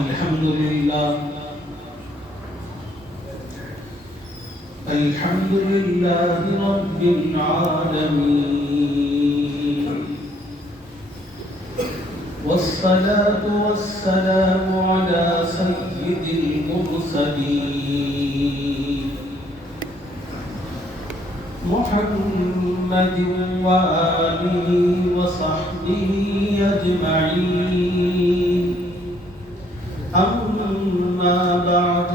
الحمد لله رب العالمين، والصلاة والسلام على سيد المرسلين محمد وآله وصحبه أجمعين. أما بعد،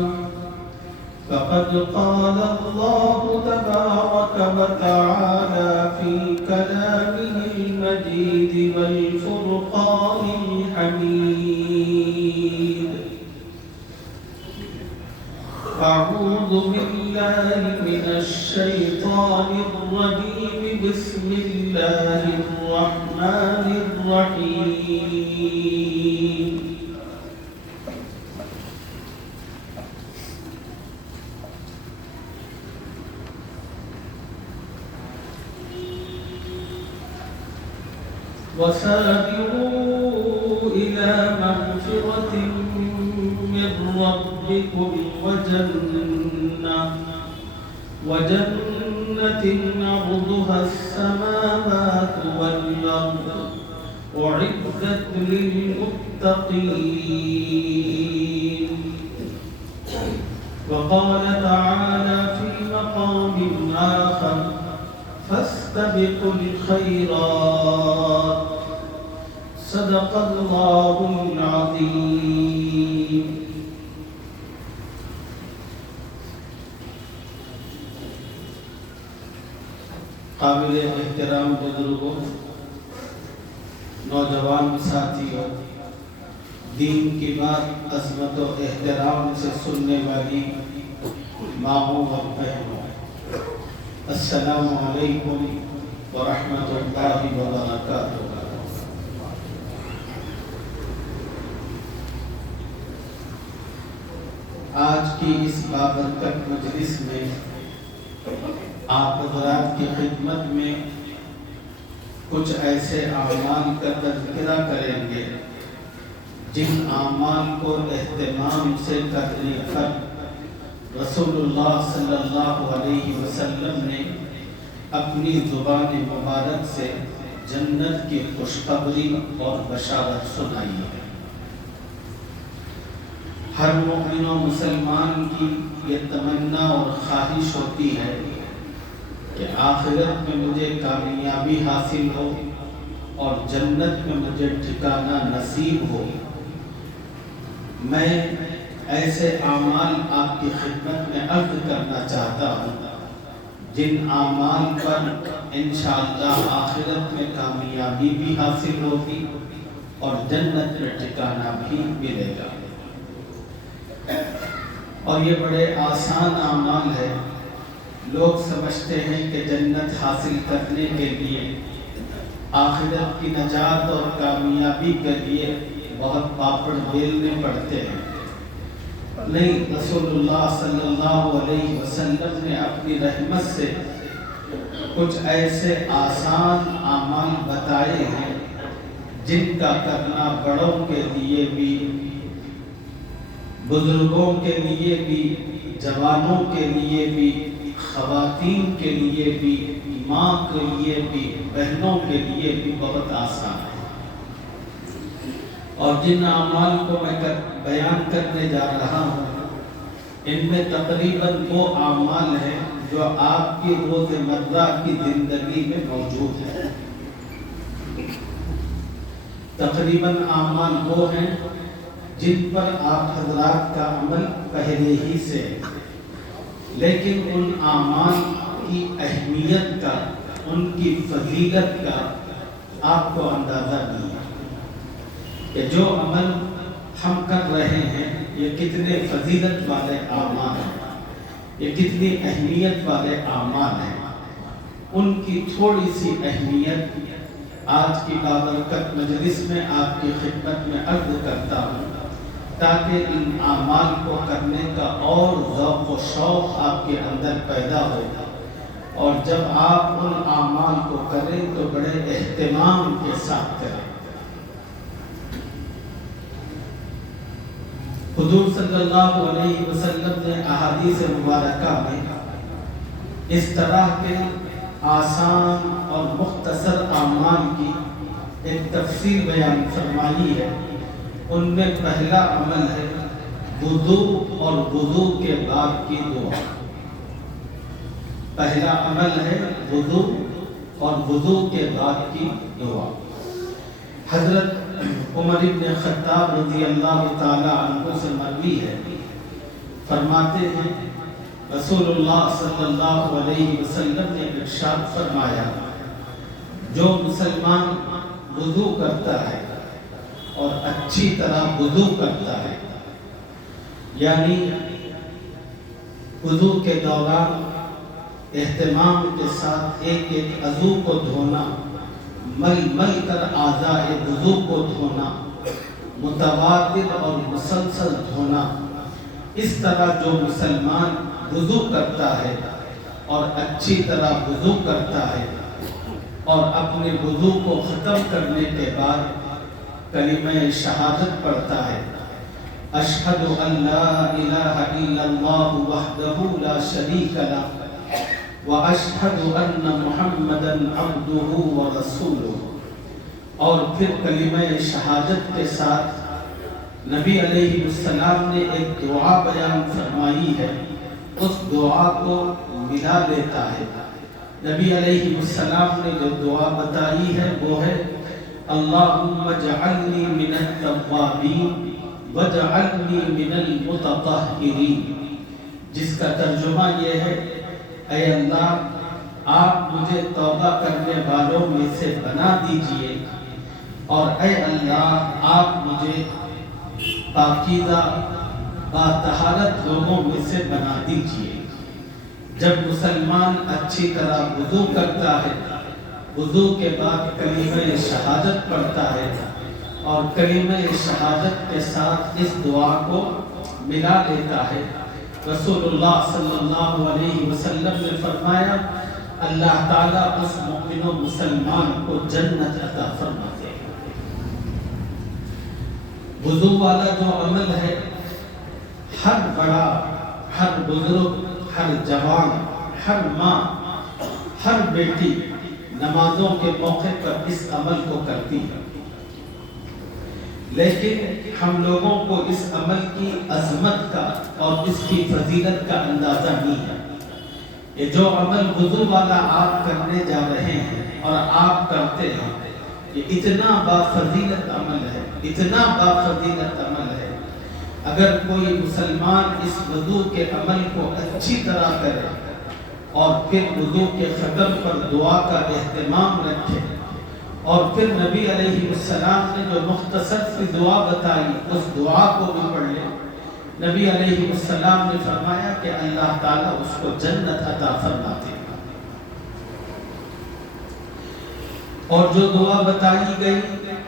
فقد قال الله تبارك وتعالى في كلامه المجيد والفرقان الحميد: أعوذ بالله من الشيطان الرجيم، بسم الله الرحمن الرحيم. وسارعوا إلى مغفرة من ربكم وجنة عرضها السماوات والأرض أعدت للمتقين. وقال تعالى في مقام آخر: فاستبقوا الخيرات. صدق الله العظيم. قابل احترام بزرگوں، نوجوان ساتھیوں، دین کی بات عظمت و احترام سے سننے والی ماؤں اور بہنوں، السلام علیکم ورحمۃ اللہ وبرکاتہ۔ آج کی اس بابرکت مجلس میں آپ حضرات کی خدمت میں کچھ ایسے اعمال کا تذکرہ کریں گے جن اعمال کو اہتمام سے کرنے پر رسول اللہ صلی اللہ علیہ وسلم نے اپنی زبان مبارک سے جنت کی خوشخبری اور بشارت سنائی ہے۔ ہر مومن و مسلمان کی یہ تمنا اور خواہش ہوتی ہے کہ آخرت میں مجھے کامیابی حاصل ہو اور جنت میں مجھے ٹھکانہ نصیب ہو۔ میں ایسے اعمال آپ کی خدمت میں عرض کرنا چاہتا ہوں جن اعمال پر انشاءاللہ آخرت میں کامیابی بھی حاصل ہوگی اور جنت میں ٹھکانہ بھی ملے گا۔ اور یہ بڑے آسان اعمال ہے۔ لوگ سمجھتے ہیں کہ جنت حاصل کرنے کے لیے، آخرت کی نجات اور کامیابی کے لیے بہت پاپڑ بیلنے پڑتے ہیں۔ نہیں، رسول اللہ صلی اللہ علیہ وسلم نے اپنی رحمت سے کچھ ایسے آسان اعمال بتائے ہیں جن کا کرنا بڑوں کے لیے بھی، بزرگوں کے لیے بھی، جوانوں کے لیے بھی، خواتین کے لیے بھی، ماں کے لیے بھی، بہنوں کے لیے بھی بہت آسان ہے۔ اور جن اعمال کو میں بیان کرنے جا رہا ہوں ان میں تقریباً وہ اعمال ہیں جو آپ کی روزمرہ کی زندگی میں موجود ہیں۔ تقریباً اعمال وہ ہیں جن پر آپ حضرات کا عمل پہلے ہی سے ہے، لیکن ان اعمال کی اہمیت کا، ان کی فضیلت کا آپ کو اندازہ نہیں ہے کہ جو عمل ہم کر رہے ہیں یہ کتنے فضیلت والے اعمال ہیں، یہ کتنی اہمیت والے اعمال ہیں۔ ان کی تھوڑی سی اہمیت آج کی بابرکت مجلس میں آپ کی خدمت میں عرض کرتا ہوں تاکہ ان اعمال کو کرنے کا اور ذوق و شوق آپ کے اندر پیدا ہو، اور جب آپ ان اعمال کو کریں تو بڑے اہتمام کے ساتھ کریں۔ حضور صلی اللہ علیہ وسلم نے احادیث مبارکہ میں اس طرح کے آسان اور مختصر اعمال کی ایک تفصیل بیان فرمائی ہے۔ ان میں پہلا عمل ہے وضو اور وضو کے بعد کی دعا۔ پہلا عمل ہے وضو اور وضو کے بعد کی دعا۔ حضرت عمر بن خطاب رضی اللہ تعالی عنہ سے مروی ہے، فرماتے ہیں رسول اللہ صلی اللہ علیہ وسلم نے ارشاد فرمایا، جو مسلمان وضو کرتا ہے اور اچھی طرح وضو کرتا ہے، یعنی وضو کے دوران اہتمام کے ساتھ ایک ایک عضو کو دھونا، مل مل کر اعضاء وضو کو دھونا، متواتر اور مسلسل دھونا، اس طرح جو مسلمان وضو کرتا ہے اور اچھی طرح وضو کرتا ہے اور اپنے وضو کو ختم کرنے کے بعد کلمہ شہادت پڑھتا ہے، اشہد ان لا الہ الا اللہ وحدہ لا شریک لہ وَأَشْهَدُ أَنَّ مُحَمَّدًا عَبْدُهُ وَرَسُولُهُ، اور پھر کلمہ شہادت کے ساتھ نبی علیہ السلام نے ایک دعا بیان فرمائی ہے، اس دعا کو ملا لیتا ہے۔ نبی علیہ السلام نے جو دعا بتائی ہے وہ ہے اللہم اجعلنی من التوابین واجعلنی من المتطہرین، جس کا ترجمہ یہ ہے، اے اللہ آپ مجھے توبہ کرنے والوں میں سے بنا دیجئے، اور اے اللہ آپ مجھے پاکیزہ باطہارت لوگوں میں سے بنا دیجئے۔ جب مسلمان اچھی طرح وضو کرتا ہے، وضو کے بعد کلمہ شہادت پڑھتا ہے اور کلمہ شہادت کے ساتھ اس دعا کو ملا لیتا ہے، رسول اللہ صلی اللہ علیہ وسلم نے فرمایا اللہ تعالیٰ اس مومن و مسلمان کو جنت عطا فرماتے ہیں۔ وضو والا جو عمل ہے، ہر بڑا، ہر بزرگ، ہر جوان، ہر ماں، ہر بیٹی نمازوں کے موقع پر اس عمل کو کرتی ہے، لیکن ہم لوگوں کو اس عمل کی عظمت کا اور اس کی فضیلت کا اندازہ نہیں ہے۔ یہ جو عمل وضو والا آپ کرنے جا رہے ہیں اور آپ کرتے ہیں، یہ اتنا بافضیلت عمل ہے، اتنا بافضیلت عمل ہے، اگر کوئی مسلمان اس وضو کے عمل کو اچھی طرح کرے اور پھر وضو کے ختم پر دعا کا اہتمام رکھے، اور پھر نبی علیہ السلام نے جو مختصر سی دعا بتائی اس دعا کو بھی پڑھ لے، نبی علیہ السلام نے فرمایا کہ اللہ تعالیٰ اس کو جنت عطا فرماتے ہیں۔ اور جو دعا بتائی گئی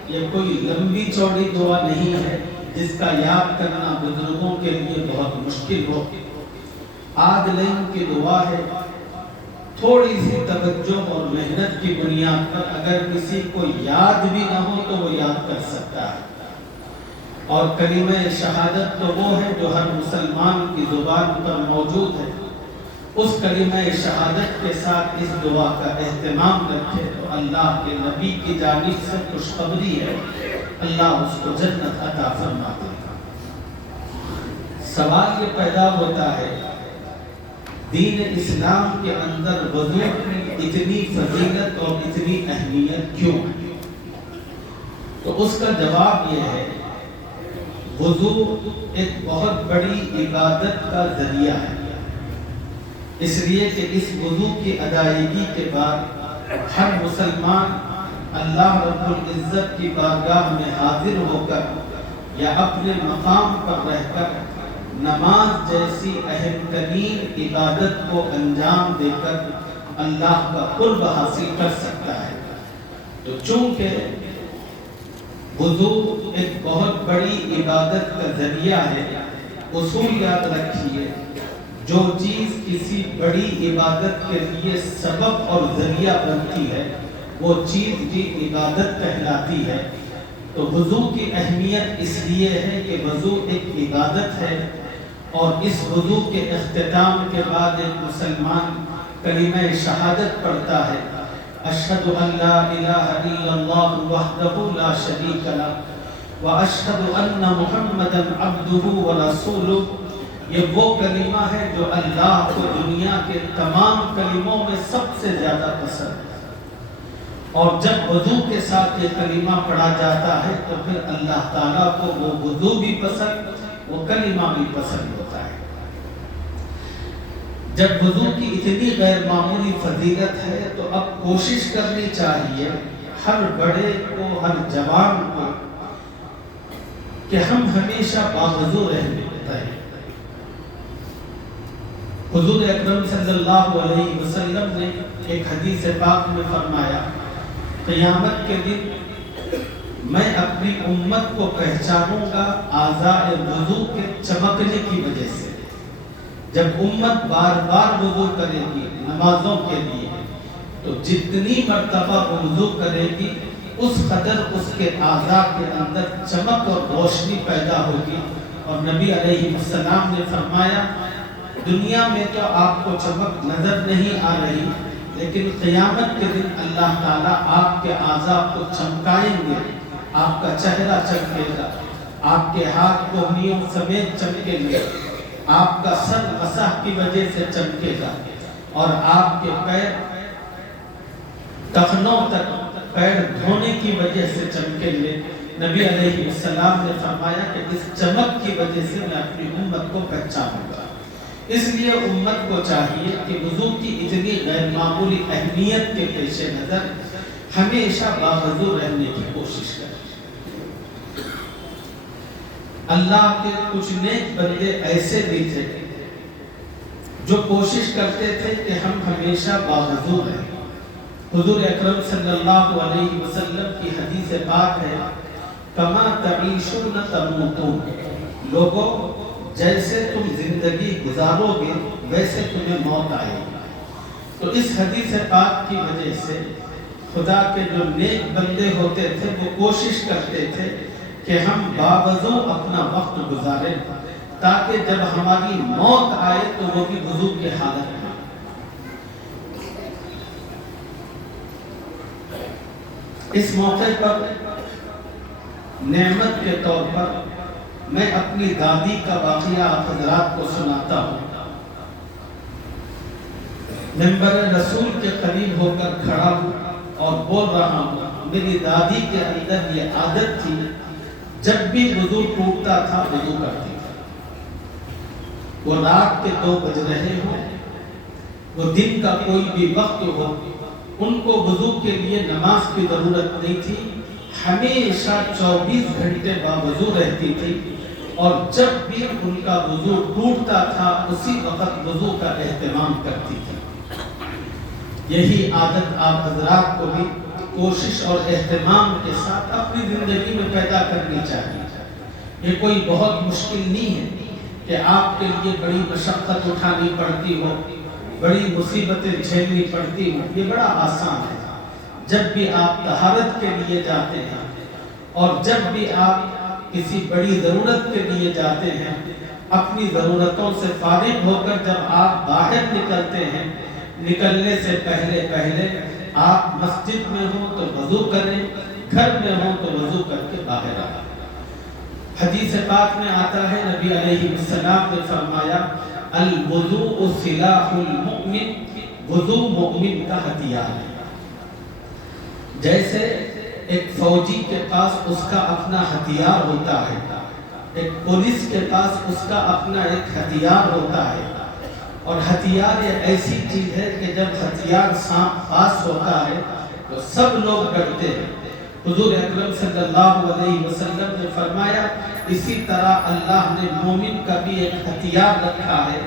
یہ کوئی لمبی چوڑی دعا نہیں ہے جس کا یاد کرنا بزرگوں کے لیے بہت مشکل ہو۔ آج لین کی دعا ہے، تھوڑی سی توجہ اور محنت کی بنیاد پر اگر کسی کو یاد بھی نہ ہو تو وہ یاد کر سکتا ہے، اور کلمہ شہادت تو وہ ہے جو ہر مسلمان کی زبان پر موجود ہے، اس کلمہ شہادت کے ساتھ اس دعا کا اہتمام رکھے تو اللہ کے نبی کی جانب سے خوشخبری ہے، اللہ اس کو جنت عطا فرماتے ہیں۔ سوال یہ پیدا ہوتا ہے دین اسلام کے اندر وضو کی اتنی فضیلت اور اتنی اہمیت کیوں ہے؟ تو اس کا جواب یہ ہے، وضو ایک بہت بڑی عبادت کا ذریعہ ہے، اس لیے کہ اس وضو کی ادائیگی کے بعد ہر مسلمان اللہ رب العزت کی بارگاہ میں حاضر ہو کر یا اپنے مقام پر رہ کر نماز جیسی اہم ترین عبادت کو انجام دے کر اللہ کا قرب حاصل کر سکتا ہے۔ تو چونکہ وضو ایک بہت بڑی عبادت کا ذریعہ ہے، اصول یاد رکھیے، جو چیز کسی بڑی عبادت کے لیے سبب اور ذریعہ بنتی ہے وہ چیز بھی عبادت کہلاتی ہے۔ تو وضو کی اہمیت اس لیے ہے کہ وضو ایک عبادت ہے، اور اس وضو کے اختتام کے بعد ایک مسلمان کلمہ شہادت پڑھتا ہے، اشہد ان لا الہ الا اللہ وحدہ لا شریک لہ واشہد ان محمدا عبدہ ورسولہ۔ یہ وہ کلمہ ہے جو اللہ کو دنیا کے تمام کلموں میں سب سے زیادہ پسند ہے، اور جب وضو کے ساتھ یہ کلمہ پڑھا جاتا ہے تو پھر اللہ تعالیٰ کو وہ وضو بھی پسند، وہ کلمہ بھی پسند ہوتا ہے۔ جب وضو کی اتنی غیر معمولی فضیلت ہے تو اب کوشش کرنی چاہیے ہر بڑے کو، ہر جوان کو، کہ ہم ہمیشہ باوضو رہنے چاہیے۔ حضور اکرم صلی اللہ علیہ وسلم نے ایک حدیث پاک میں فرمایا، قیامت کے دن میں اپنی امت کو پہچانوں گا اعضاء وضو کے چمکنے کی وجہ سے۔ جب امت بار بار وضو کرے گی نمازوں کے لیے تو جتنی مرتبہ وضو کرے گی اس قدر اس کے اعضاء کے اندر چمک اور روشنی پیدا ہوگی۔ اور نبی علیہ السلام نے فرمایا، دنیا میں تو آپ کو چمک نظر نہیں آ رہی، لیکن قیامت کے دن اللہ تعالیٰ آپ کے اعضاء کو چمکائیں گے، آپ کا چہرہ چمکے گا، آپ کے ہاتھ کوہنیوں سمیت چمکیں گے، آپ کا سر مسح کی وجہ سے چمکے گا، اور آپ کے پیر ٹخنوں تک پیر دھونے کی وجہ سے چمکیں گے۔ نبی علیہ السلام نے فرمایا کہ اس چمک کی وجہ سے میں اپنی امت کو پہچانوں گا۔ اس لیے امت کو چاہیے کہ وضو کی اتنی غیر معمولی اہمیت کے پیش نظر ہمیشہ باوضو رہنے کی کوشش کریں۔ اللہ کے کچھ نیک بندے ایسے بھی تھے جو کوشش کرتے تھے کہ ہم ہمیشہ باوضو رہیں۔ حضور اکرم صلی اللہ علیہ وسلم کی حدیث پاک ہے، کما تعیشون تموتون، لوگوں جیسے تم زندگی گزارو گے ویسے تمہیں موت آئے گی۔ تو اس حدیث پاک کی وجہ سے خدا کے جو نیک بندے ہوتے تھے وہ کوشش کرتے تھے کہ ہم باوضو اپنا وقت گزاریں، تاکہ جب ہماری موت آئے تو وہ بھی وضو کی حالت میں۔ اس موقع پر نعمت کے طور پر میں اپنی دادی کا واقعہ آپ حضرات کو سناتا ہوں۔ منبر رسول کے قریب ہو کر کھڑا ہوں اور بول رہا ہوں۔ میری دادی کے اندر یہ عادت تھی، جب بھی وضو ٹوٹتا تھا وضو کرتی تھی۔ وہ رات کے 2 بج رہے ہوں، وہ دن کا کوئی بھی وقت ہو، ان کو وضو کے لیے نماز کی ضرورت نہیں تھی، ہمیشہ 24 گھنٹے باوضو رہتی تھی، اور جب بھی ان کا وضو ٹوٹتا تھا اسی وقت وضو کا اہتمام کرتی تھی۔ یہی عادت آپ حضرات کو بھی کوشش اور اہتمام کے ساتھ اپنی زندگی میں پیدا کرنی چاہیے۔ یہ کوئی بہت مشکل نہیں ہے کہ آپ کے لیے بڑی مشقت اٹھانی پڑتی ہو، بڑی مصیبتیں جھیلنی پڑتی ہو، یہ بڑا آسان ہے۔ جب بھی آپ طہارت کے لیے جاتے ہیں اور جب بھی آپ کسی بڑی ضرورت کے لیے جاتے ہیں، اپنی ضرورتوں سے فارغ ہو کر جب آپ باہر نکلتے ہیں، نکلنے سے پہلے آپ مسجد میں ہوں تو وضو کریں، گھر میں ہوں تو وضو کر کے باہر آئیں۔ حدیث پاک میں آتا ہے، نبی علیہ السلام نے فرمایا، الوضوء سلاح المؤمن، وضو مومن کا ہتھیار ہے۔ جیسے ایک فوجی کے پاس اس کا اپنا ہتھیار ہوتا ہے، ایک پولیس کے پاس اس کا اپنا ایک ہتھیار ہوتا ہے، اور ہتھیار یہ ایسی چیز ہے کہ جب ہتھیار پاس ہوتا ہے تو سب لوگ ڈرتے ہیں۔ حضور اکرم صلی اللہ علیہ وسلم نے فرمایا، اسی طرح اللہ نے مومن کا بھی ایک ہتھیار رکھا ہے،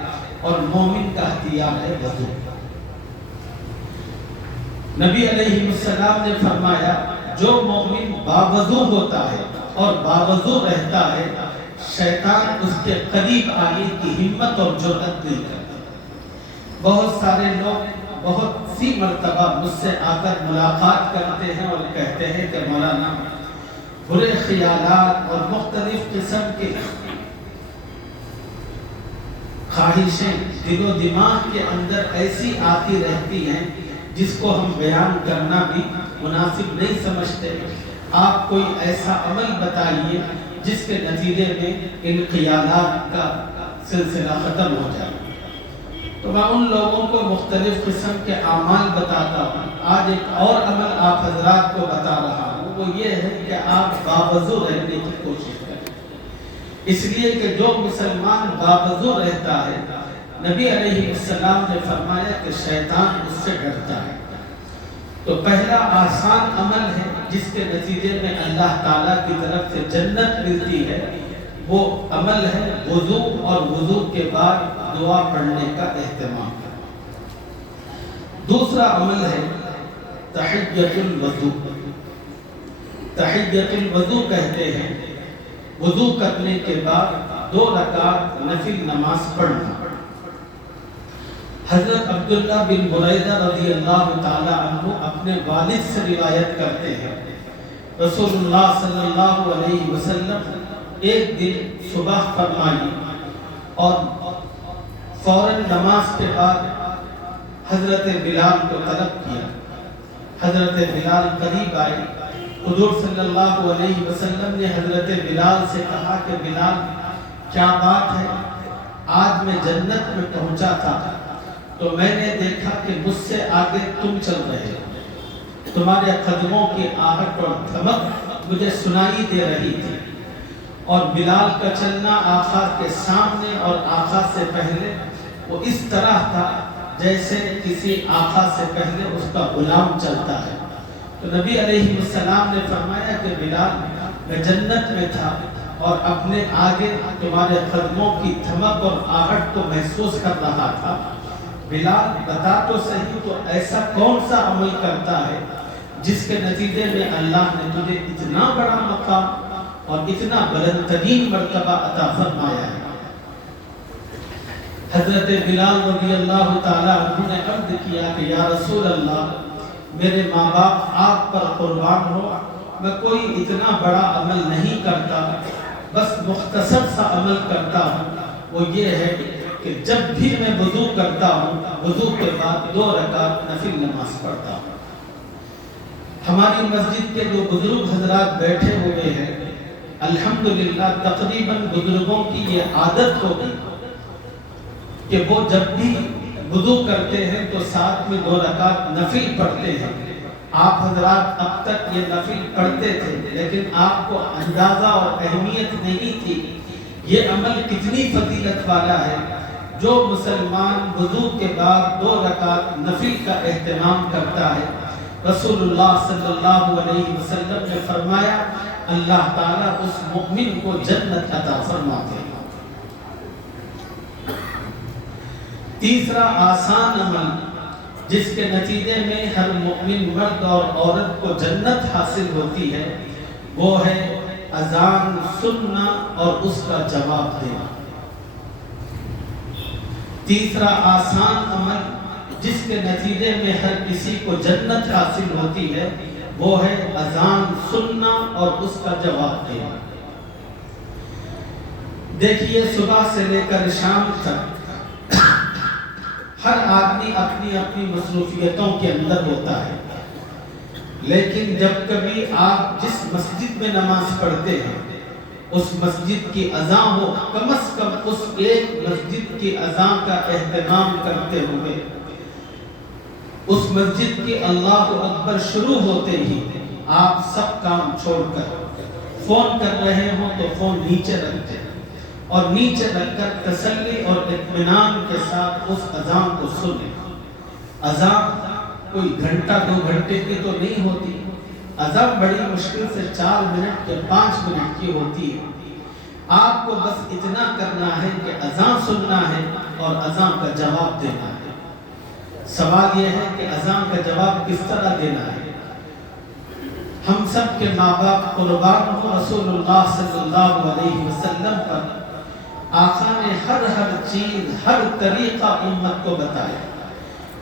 اور مومن کا ہتھیار ہے وضو۔ نبی علیہ السلام نے فرمایا، جو مومن باوضو ہوتا ہے اور باوضو رہتا ہے، شیطان اس کے قریب آنے کی ہمت اور جرأت نہیں کرتا۔ بہت سارے لوگ بہت سی مرتبہ مجھ سے آ کر ملاقات کرتے ہیں اور کہتے ہیں کہ مولانا برے خیالات اور مختلف قسم کے خواہشیں دل و دماغ کے اندر ایسی آتی رہتی ہیں جس کو ہم بیان کرنا بھی مناسب نہیں سمجھتے۔ آپ کوئی ایسا عمل بتائیے جس کے نتیجے میں ان خیالات کا سلسلہ ختم ہو جائے۔ تو میں ان لوگوں کو مختلف قسم کے اعمال بتاتا ہوں۔ آج ایک اور عمل آپ حضرات کو بتا رہا ہوں، وہ یہ ہے کہ آپ باوضو رہنے کی کوشش کریں، اس لیے کہ جو مسلمان باوضو رہتا ہے، نبی علیہ السلام نے فرمایا کہ شیطان اس سے ڈرتا ہے۔ تو پہلا آسان عمل ہے جس کے نتیجے میں اللہ تعالیٰ کی طرف سے جنت ملتی ہے، وہ عمل ہے وضو، اور وضو کے بعد دعا پڑھنے کا اہتمام۔ دوسرا عمل ہے تحیۃ الوضو۔ تحیۃ الوضو کہتے ہیں وضو کرنے کے بعد 2 رکعت نفل نماز پڑھنا۔ حضرت عبداللہ بن بریدہ رضی اللہ تعالی عنہ اپنے والد سے روایت کرتے ہیں، رسول اللہ صلی اللہ علیہ وسلم ایک دن صبح فرمائی اور فوراً نماز کے بعد حضرت بلال کو طلب کیا۔ حضرت بلال قریب آئے، حضور صلی اللہ علیہ وسلم نے حضرت بلال سے کہا کہ بلال کیا بات ہے، آج میں جنت میں پہنچا تھا تو میں نے دیکھا کہ مجھ سے آگے تم چل رہے ہو، تمہارے قدموں کی آہٹ اور دھمک مجھے سنائی دے رہی تھی، اور بلال کا چلنا آقا کے سامنے اور آقا سے پہلے وہ اس طرح تھا جیسے کسی آقا سے پہلے اس کا غلام چلتا ہے۔ تو نبی علیہ السلام نے فرمایا کہ بلال میں جنت میں تھا اور اپنے آگے تمہارے قدموں کی دھمک اور آہٹ کو محسوس کر رہا تھا۔ بلال بتا تو صحیح، تو ایسا کون سا عمل کرتا ہے جس کے نتیجے میں اللہ نے تجھے اتنا بڑا مقام اور اتنا بلند ترین مرتبہ عطا فرمایا ہے؟ حضرت بلال رضی اللہ تعالیٰ عنہ نے عرض کیا کہ یا رسول اللہ، میرے ماں باپ آپ پر قربان ہو، میں کوئی اتنا بڑا عمل نہیں کرتا، بس مختصر سا عمل کرتا ہوں، وہ یہ ہے کہ جب بھی میں وضو کرتا ہوں، وضو کے بعد 2 رکعت نفل نماز پڑھتا ہوں۔ ہماری مسجد کے جو بزرگ حضرات بیٹھے ہوئے ہیں، الحمدللہ تقریباً بزرگوں کی یہ عادت ہوگی کہ وہ جب بھی وضو کرتے ہیں تو ساتھ میں 2 رکعت نفل پڑھتے ہیں۔ آپ حضرات اب تک یہ نفل پڑھتے تھے، لیکن آپ کو اندازہ اور اہمیت نہیں تھی یہ عمل کتنی فضیلت والا ہے۔ جو مسلمان وضو کے بعد 2 رکعت نفل کا اہتمام کرتا ہے، رسول اللہ صلی اللہ علیہ وسلم نے فرمایا اللہ تعالیٰ اس مؤمن کو جنت عطا فرماتے ہیں۔ تیسرا آسان عمل جس کے نتیجے میں ہر مؤمن مرد اور عورت کو جنت حاصل ہوتی ہے، وہ ہے اذان سننا اور اس کا جواب دینا۔ تیسرا آسان عمل جس کے نتیجے میں ہر کسی کو جنت حاصل ہوتی ہے، وہ ہے اذان سننا اور اس کا جواب دینا۔ دیکھیے صبح سے لے کر شام تک ہر آدمی اپنی اپنی مصروفیتوں کے اندر ہوتا ہے، لیکن جب کبھی آپ جس مسجد میں نماز پڑھتے ہیں اس مسجد کی اذان ہو، کم از کم اس ایک مسجد کی اذان کا اہتمام کرتے ہوئے اس مسجد کی اللہ اکبر شروع ہوتے ہی آپ سب کام چھوڑ کر فون کر رہے ہوں تو فون نیچے رکھتے ہیں اور نیچے رکھ کر تسلی اور اطمینان کے ساتھ اس اذان کو سنیں۔ اذان کوئی گھنٹہ 2 گھنٹے کی تو نہیں ہوتی، اذان بڑی مشکل سے 4 منٹ یا 5 منٹ کی ہوتی ہے۔ آپ کو بس اتنا کرنا ہے کہ اذان سننا ہے اور اذان کا جواب دینا ہے۔ سوال یہ ہے کہ اذان کا جواب کس طرح دینا ہے؟ ہم سب کے ماں باپ قربان ہو رسول اللہ صلی اللہ علیہ وسلم پر، آقا نے ہر چیز ہر طریقہ امت کو بتایا۔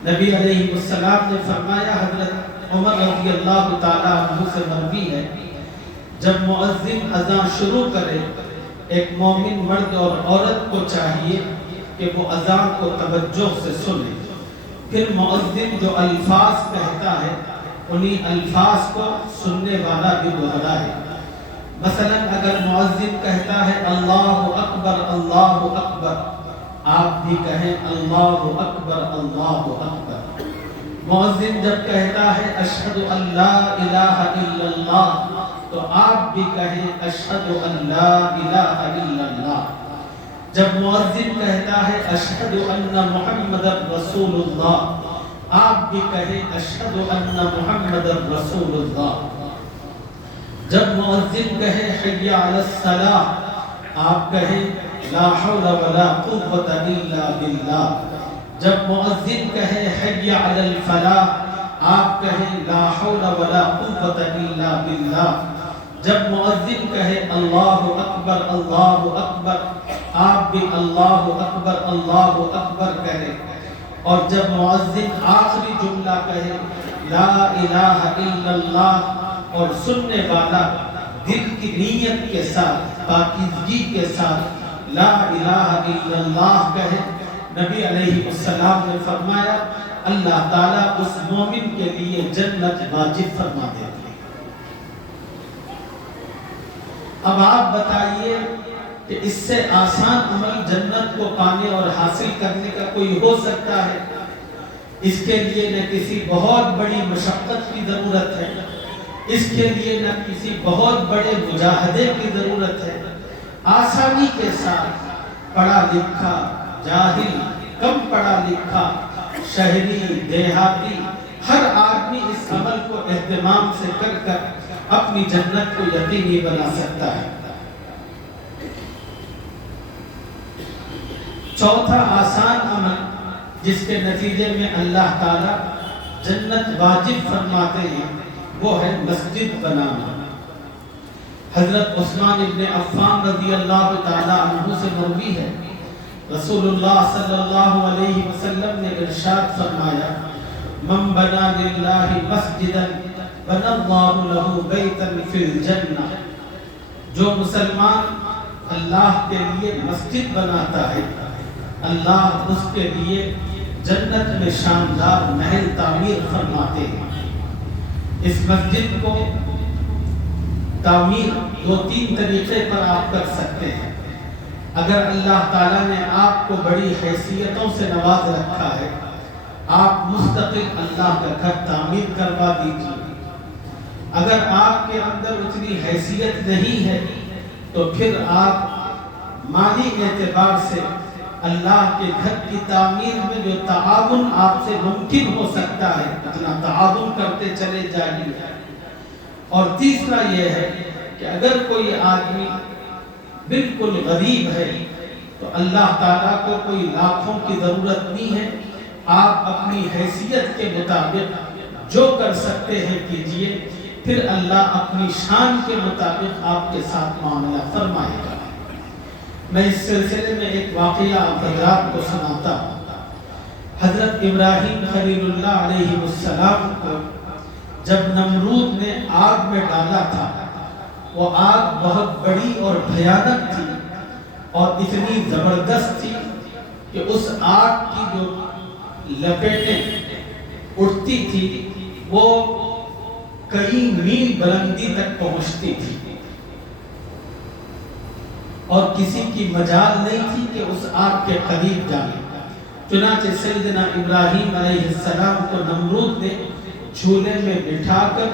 نبی علیہ السلام نے فرمایا، حضرت عمر رضی اللہ تعالیٰ عنہ سے مروی ہے جب مؤذن اذان شروع کرے ایک مومن مرد اور عورت کو چاہیے کہ وہ اذان کو توجہ سے سنے، پھر مؤذن جو الفاظ کہتا ہے انہی الفاظ کو سننے والا بھی دہرائے۔ مثلا اگر مؤذن کہتا ہے اللہ اکبر اللہ اکبر، آپ بھی کہیں اللہ اکبر اللہ اکبر۔ مؤذن جب کہتا ہے اشہد ان لا الہ الا اللہ، تو آپ بھی کہیں اشہد ان لا الہ الا اللہ۔ جب مؤذن کہتا ہے اشہد ان محمد رسول اللہ، آپ بھی کہیں اشہد ان محمد رسول اللہ۔ جب مؤذن کہے حی علی الصلاۃ، آپ کہیں لا حول ولا قوۃ الا باللہ۔ جب مؤذن کہے حی علی الفلاح، آپ کہیں لا حول ولا قوۃ الا باللہ۔ جب مؤذن کہے اللہ اکبر، آپ بھی اللہ اکبر کہیں۔ اور جب مؤذن آخری جملہ کہے لا الہ الا اللہ، اور سننے والا دل کی نیت کے ساتھ پاکیزگی کے ساتھ لا الہ الا اللہ کہے، نبی علیہ السلام نے فرمایا اللہ تعالیٰ اس مومن کے لیے جنت واجب فرما دیتے ہیں۔ اب آپ بتائیے کہ اس سے آسان عمل جنت کو پانے اور حاصل کرنے کا کوئی ہو سکتا ہے؟ اس کے لیے نہ کسی بہت بڑی مشقت کی ضرورت ہے، اس کے لیے نہ کسی بہت بڑے مجاہدے کی ضرورت ہے۔ آسانی کے ساتھ پڑھا لکھا، جاہل، کم پڑھا لکھا، شہری، دیہاتی، ہر آدمی اس عمل کو اہتمام سے کر اپنی جنت کو یقینی بنا سکتا ہے۔ چوتھا آسان عمل جس کے نتیجے میں اللہ تعالیٰ جنت واجب فرماتے ہیں وہ ہے مسجد بنانا۔ حضرت عثمان ابن عفان رضی اللہ تعالیٰ عنہ سے مروی ہے، رسول اللہ صلی اللہ علیہ وسلم نے ارشاد فرمایا من بنا للہ مسجدا بنا اللہ لہ بیتا فی الجنہ، جو مسلمان اللہ کے لیے مسجد بناتا ہے اللہ اس کے لیے جنت میں شاندار محل تعمیر فرماتے ہیں۔ اس مسجد کو تعمیر دو تین طریقے پر آپ کر سکتے ہیں۔ اگر اللہ تعالیٰ نے آپ کو بڑی حیثیتوں سے نواز رکھا ہے، آپ مستقل اللہ کا گھر تعمیر کروا دیجیے۔ اگر آپ کے اندر اتنی حیثیت نہیں ہے تو پھر آپ مالی اعتبار سے اللہ کے گھر کی تعمیر میں جو تعاون آپ سے ممکن ہو سکتا ہے اتنا تعاون کرتے چلے جائیے۔ اور تیسرا یہ ہے کہ اگر کوئی آدمی بالکل غریب ہے تو اللہ تعالیٰ کو کوئی لاکھوں کی ضرورت نہیں ہے، آپ اپنی حیثیت کے مطابق جو کر سکتے ہیں کیجئے، پھر اللہ اپنی شان کے مطابق آپ کے ساتھ معاملہ فرمائے گا۔ میں اس سلسلے میں ایک واقعہ آپ حضرات کو سناتا ہوں۔ حضرت ابراہیم خلیل اللہ علیہ السلام کو جب نمرود نے آگ میں ڈالا تھا، وہ آگ بہت بڑی اور بھیانک تھی اور اتنی زبردست تھی کہ اس آگ کی جو لپیٹیں اٹھتی تھی وہ کئی میل بلندی تک پہنچتی تھی اور کسی کی مجال نہیں تھی کہ اس آگ کے قریب جائے۔ چنانچہ سیدنا ابراہیم علیہ السلام کو نمرود نے جھولے میں بٹھا کر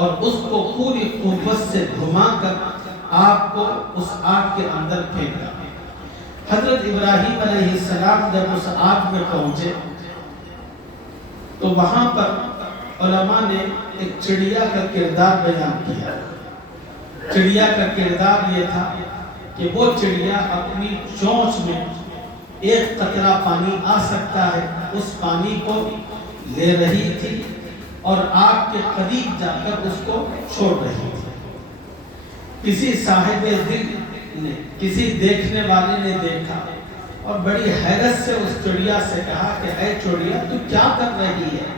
اور اس کو پوری قوت سے گھما کر آگ کو اس آگ کے اندر پھینکا۔ حضرت ابراہیم علیہ السلام جب اس آگ میں پہنچے تو وہاں پر علماء نے ایک چڑیا کا کردار بیان کیا۔ چڑیا کا کردار یہ تھا کہ وہ چڑیا اپنی چونچ میں ایک قطرہ پانی آ سکتا ہے، اس پانی کو لے رہی تھی اور آگ کے قریب جا کر اس کو چھوڑ رہی تھی۔ کسی صاحب دل نے، کسی دیکھنے والے نے دیکھا اور بڑی حیرت سے اس چڑیا سے کہا کہ اے چڑیا تو کیا کر رہی ہے؟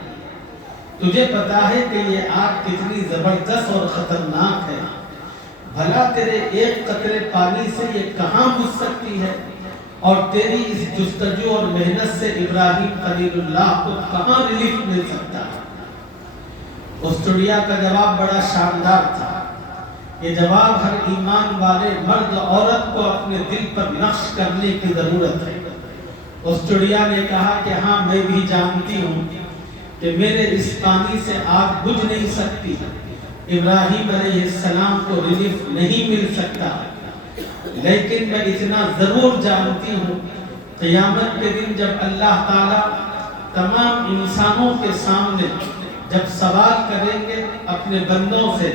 تجھے پتا ہے کہ یہ آگ کتنی زبردست اور خطرناک ہے؟ بھلا تیرے ایک قطرے پانی سے یہ کہاں بجھ سکتی ہے، اور تیری اس جستجو اور محنت سے ابراہیم خلیل اللہ کو کہاں ریلیف مل سکتا ہے؟ اس چڑیا کا جواب بڑا شاندار تھا۔ یہ جواب ہر ایمان والے مرد عورت کو اپنے دل پر نقش کرنے کی ضرورت ہے۔ اس چڑیا نے کہا کہ ہاں میں بھی جانتی ہوں کہ میرے اس پانی سے آگ بجھ نہیں سکتی، ابراہیم علیہ السلام کو ریلیف نہیں مل سکتا، لیکن میں اتنا ضرور جانتی ہوں قیامت کے دن جب اللہ تعالیٰ تمام انسانوں کے سامنے جب سوال کریں گے اپنے بندوں سے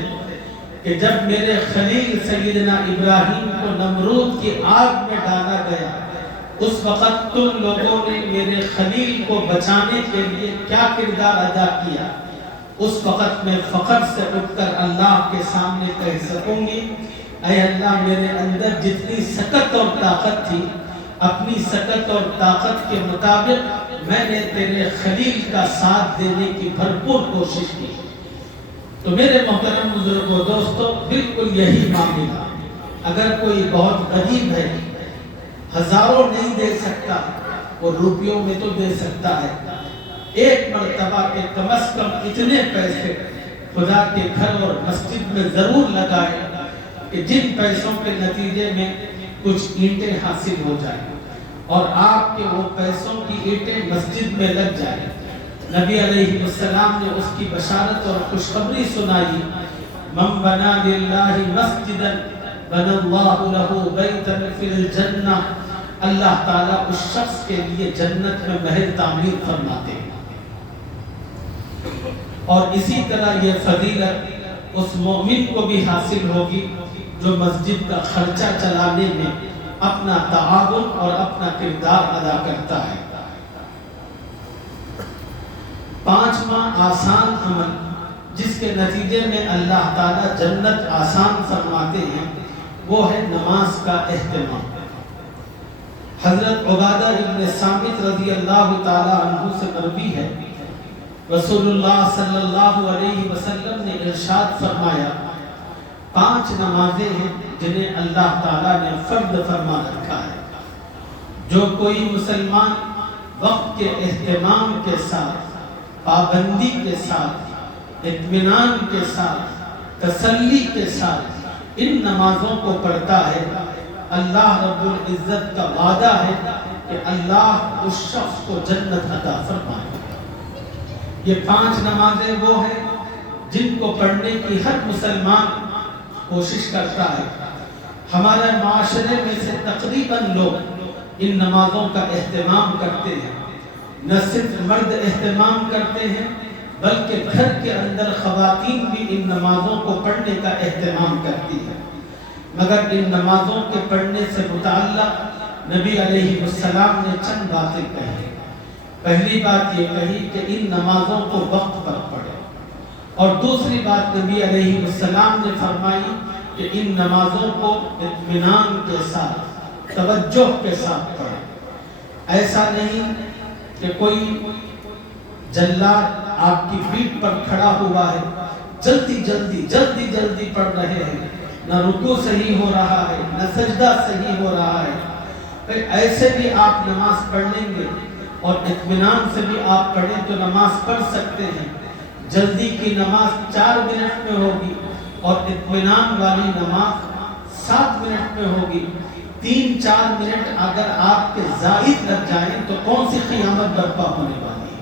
کہ جب میرے خلیل سیدنا ابراہیم کو نمرود کی آگ میں ڈالا گیا، اس وقت تم لوگوں نے میرے خلیل کو بچانے کے لیے کیا کردار ادا کیا؟ اس وقت میں فخر سے اٹھ کر اللہ کے سامنے کہہ سکوں گی، اے اللہ میرے اندر جتنی سکت اور طاقت تھی، اپنی سکت اور طاقت کے مطابق میں نے تیرے خلیل کا ساتھ دینے کی بھرپور کوشش کی۔ تو میرے محترم بزرگوں دوستو، بالکل یہی معاملہ، اگر کوئی بہت غریب ہے، ہزاروں نہیں دے سکتا، وہ روپیوں میں تو دے سکتا ہے، ایک مرتبہ کے کم از کم اتنے پیسے خدا کے گھر اور مسجد میں ضرور لگائے کہ جن پیسوں کے نتیجے میں کچھ اینٹیں حاصل ہو جائیں اور آپ کے وہ پیسوں کی اینٹیں مسجد میں لگ جائیں۔ نبی علیہ السلام نے اس کی بشارت اور خوشخبری سنائی، من بنا للہ مسجدا بنا اللہ لہ بیتا فی الجنہ، اللہ تعالیٰ اس شخص کے لیے جنت میں محل تعمیر فرماتے ہیں۔ اور اسی طرح یہ فضیلت اس مومن کو بھی حاصل ہوگی جو مسجد کا خرچہ چلانے میں اپنا تعاون اور اپنا کردار ادا کرتا ہے۔ پانچواں آسان عمل جس کے نتیجے میں اللہ تعالیٰ جنت آسان فرماتے ہیں وہ ہے نماز کا اہتمام۔ حضرت عبادہ ابن صامت رضی اللہ تعالیٰ عنہ سے مروی ہے، رسول اللہ صلی اللہ علیہ وسلم نے ارشاد فرمایا، 5 نمازیں ہیں جنہیں اللہ تعالیٰ نے فرض فرما رکھا ہے۔ جو کوئی مسلمان وقت کے اہتمام کے ساتھ، پابندی کے ساتھ، اطمینان کے ساتھ، تسلی کے ساتھ ان نمازوں کو پڑھتا ہے، اللہ رب العزت کا وعدہ ہے کہ اللہ اس شخص کو جنت عطا فرمائے۔ یہ 5 نمازیں وہ ہیں جن کو پڑھنے کی ہر مسلمان کوشش کرتا ہے۔ ہمارے معاشرے میں سے تقریباً لوگ ان نمازوں کا اہتمام کرتے ہیں، نہ صرف مرد اہتمام کرتے ہیں بلکہ گھر کے اندر خواتین بھی ان نمازوں کو پڑھنے کا اہتمام کرتی ہیں، مگر ان نمازوں کے پڑھنے سے متعلق نبی علیہ السلام نے چند باتیں کہی۔ پہلی بات یہ کہی کہ ان نمازوں کو وقت پر پڑھیں، اور دوسری بات نبی علیہ السلام نے فرمائی کہ ان نمازوں کو اطمینان کے ساتھ، توجہ کے ساتھ پڑھیں۔ ایسا نہیں کہ کوئی جلاد آپ کی پیٹھ پر کھڑا ہوا ہے، جلدی جلدی پڑھ رہے ہیں، نہ رکوع صحیح ہو رہا ہے، نہ سجدہ صحیح ہو رہا ہے۔ ایسے بھی آپ نماز پڑھ لیں گے اور اطمینان سے بھی آپ پڑھیں تو نماز پڑھ سکتے ہیں۔ جلدی کی نماز 4 منٹ میں ہوگی اور اطمینان والی نماز 7 منٹ میں ہوگی۔ 3-4 منٹ اگر آپ کے زائد لگ جائیں تو کون سی قیامت برپا ہونے والی ہے؟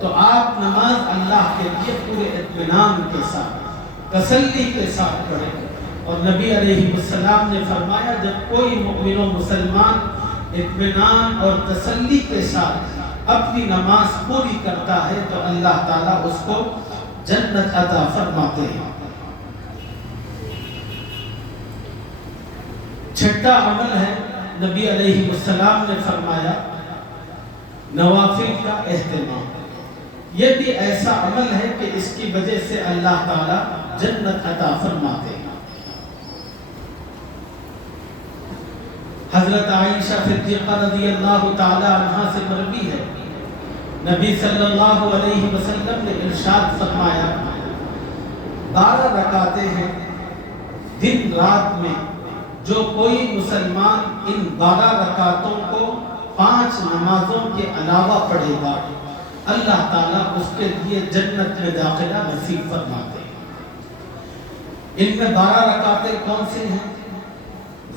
تو آپ نماز اللہ کے لیے پورے اطمینان کے ساتھ، تسلی کے ساتھ پڑھیں۔ اور نبی علیہ السلام نے فرمایا جب کوئی مومن و مسلمان اطمینان اور تسلی کے ساتھ اپنی نماز پوری کرتا ہے تو اللہ تعالیٰ اس کو جنت عطا فرماتے ہیں۔ چھٹا عمل ہے، نبی علیہ السلام نے فرمایا نوافل کا اہتمام۔ یہ بھی ایسا عمل ہے کہ اس کی وجہ سے اللہ تعالیٰ جنت عطا فرماتے ہیں۔ حضرت عائشہ صدیقہ رضی اللہ تعالی عنہا سے مروی ہے، نبی صلی اللہ علیہ وسلم نے ارشاد فرمایا 12 رکعتیں ہیں دن رات میں جو کوئی مسلمان ان 12 رکعتوں کو 5 نمازوں کے علاوہ پڑھے گا اللہ تعالیٰ اس کے لیے جنت میں داخلہ نصیب فرماتے ہیں۔ ان میں 12 رکعتیں کون سی ہیں؟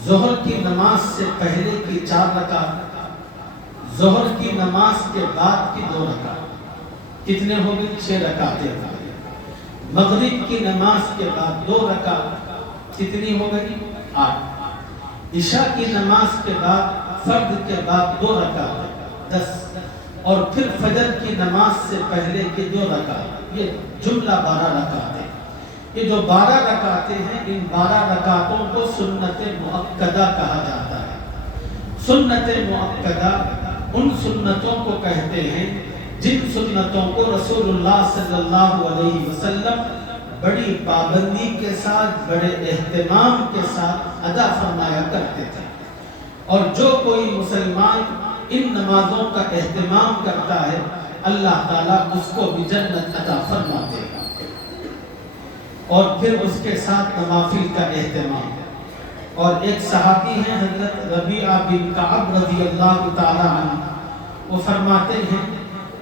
ظہر کی نماز سے پہلے کی 4 رکعت، ظہر کی نماز کے بعد کی 2 رکعت، کتنے ہو گئی؟ 6 رکعتیں ہو گئی۔ مغرب کی نماز کے بعد 2 رکعت، کتنی ہو گئی؟ 8۔ عشاء کی نماز کے بعد فرض کے بعد 2 رکعت، 10، اور پھر فجر کی نماز سے پہلے کی 2 رکعت، یہ جملہ 12 رکعتیں۔ یہ جو 12 رکعتیں ہیں، ان 12 رکعتوں کو سنت مؤکدہ کہا جاتا ہے۔ سنت مؤکدہ ان سنتوں کو کہتے ہیں جن سنتوں کو رسول اللہ صلی اللہ علیہ وسلم بڑی پابندی کے ساتھ، بڑے اہتمام کے ساتھ ادا فرمایا کرتے تھے، اور جو کوئی مسلمان ان نمازوں کا اہتمام کرتا ہے اللہ تعالیٰ اس کو بھی جنت عطا فرما دے گا۔ اور پھر اس کے ساتھ نوافل کا اہتمام۔ اور ایک صحابی ہیں حضرت ربیعہ بن کعب رضی اللہ تعالیٰ عنہ، وہ فرماتے ہیں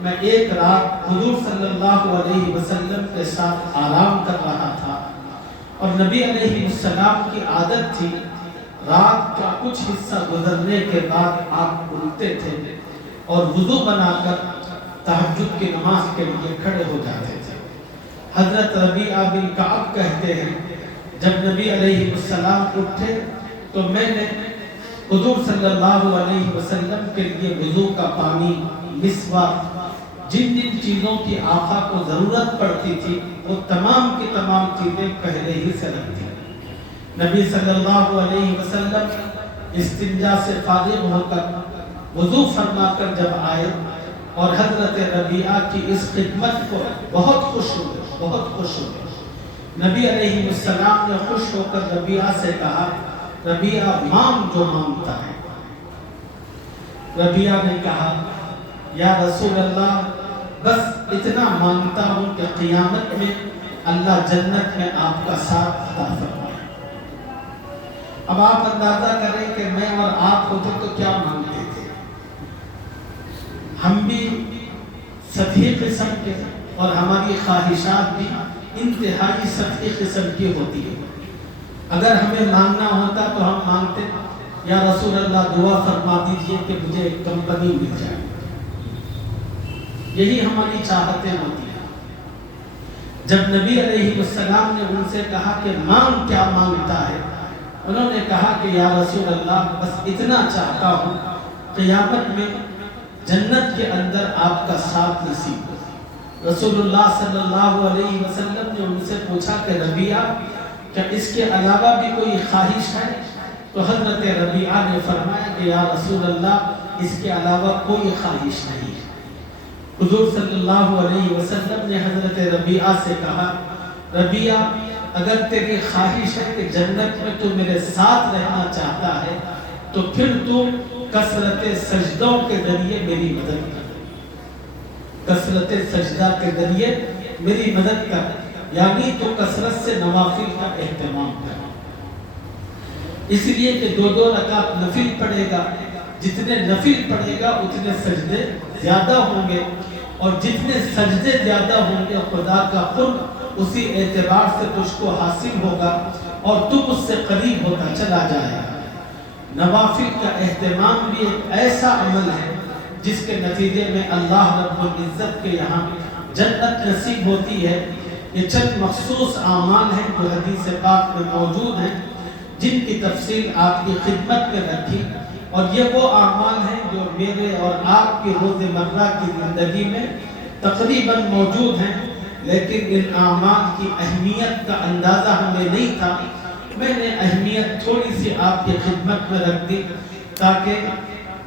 میں ایک رات حضور صلی اللہ علیہ وسلم کے ساتھ آرام کر رہا تھا، اور نبی علیہ السلام کی عادت تھی رات کا کچھ حصہ گزرنے کے بعد آپ اٹھتے تھے اور وضو بنا کر تہجد کی نماز کے لیے کھڑے ہو جاتے تھے۔ حضرت ربیعہ بن کعب کہتے ہیں جب نبی علیہ السلام اٹھے تو میں نے حضور صلی اللہ علیہ وسلم کے لیے وضو کا پانی، مسواک، جن جن چیزوں کی آقا کو ضرورت پڑتی تھی وہ تمام کی تمام چیزیں پہلے ہی سے رکھ دی۔ نبی صلی اللہ علیہ وسلم استنجا سے فارغ ہو کر وضو فرما کر جب آئے اور حضرت ربیعہ کی اس خدمت کو بہت خوش ہوئے۔ نبی علیہ السلام نے خوش ہو کر ربیعہ سے کہا ربیعہ مانگ جو مانگتا ہے۔ ربیعہ نے کہا یا رسول اللہ بس اتنا مانگتا ہوں کہ قیامت میں اللہ جنت میں آپ کا ساتھ عطا فرمائے۔ اب آپ اندازہ کریں کہ میں اور آپ ہوتے تو کیا مانگتے تھے؟ ہم بھی سطحی قسم کے اور ہماری خواہشات بھی انتہائی سطحی قسم کی ہوتی ہے۔ اگر ہمیں مانگنا ہوتا تو ہم مانگتے یا رسول اللہ دعا فرما دیجئے کہ مجھے ایک کمپنی مل جائے، یہی ہماری چاہتیں ہوتی ہیں۔ جب نبی علیہ السلام نے ان سے کہا کہ مانگ کیا مانگتا ہے، انہوں نے کہا کہ یا رسول اللہ بس اتنا چاہتا ہوں قیامت میں جنت کے اندر آپ کا ساتھ نصیب ہو۔ رسول اللہ صلی اللہ علیہ وسلم نے ان سے پوچھا کہ ربیعہ کیا اس کے علاوہ بھی کوئی خواہش ہے؟ تو حضرت ربیعہ نے فرمایا کہ یا رسول اللہ اس کے علاوہ کوئی خواہش نہیں ہے۔ حضور صلی اللہ علیہ وسلم نے حضرت ربیعہ سے کہا ربیعہ اگر تیری خواہش ہے کہ جنت میں تو میرے ساتھ رہنا چاہتا ہے تو پھر تو کثرت سجدوں کے ذریعے میری مدد کر، کثرت سجدہ کے ذریعے میری مدد کر، یعنی تو کثرت سے نوافل کا اہتمام کر۔ اس لیے کہ 2 رکعت نفل پڑھے گا، جتنے نفل پڑھے گا اتنے سجدے زیادہ ہوں گے، اور جتنے سجدے زیادہ ہوں گے خدا کا قرب اسی اعتبار سے تجھ کو حاصل ہوگا اور تم اس سے قریب ہوتا چلا جائے گا۔ نوافل کا اہتمام بھی ایک ایسا عمل ہے جس کے نتیجے میں اللہ رب العزت کے یہاں جنت نصیب ہوتی ہے۔ یہ چند مخصوص اعمال ہیں جو حدیث پاک میں موجود ہیں، جن کی تفصیل آپ کی خدمت میں رکھی، اور یہ وہ اعمال ہیں جو میرے اور آپ کی روزمرہ کی زندگی میں تقریباً موجود ہیں، لیکن ان اعمال کی اہمیت کا اندازہ ہمیں نہیں تھا۔ میں نے اہمیت تھوڑی سی آپ کی خدمت میں رکھ دی تاکہ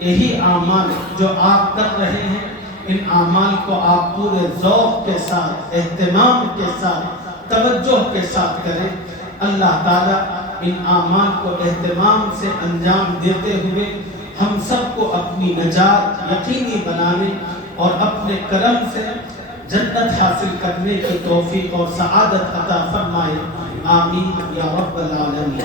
یہی اعمال جو آپ کر رہے ہیں ان اعمال کو آپ پورے ذوق کے ساتھ، اہتمام کے ساتھ، توجہ کے ساتھ کریں۔ اللہ تعالیٰ ان اعمال کو اہتمام سے انجام دیتے ہوئے ہم سب کو اپنی نجات یقینی بنانے اور اپنے کرم سے جنت حاصل کرنے کی توفیق اور سعادت عطا فرمائے۔ آمین یا رب العالمین.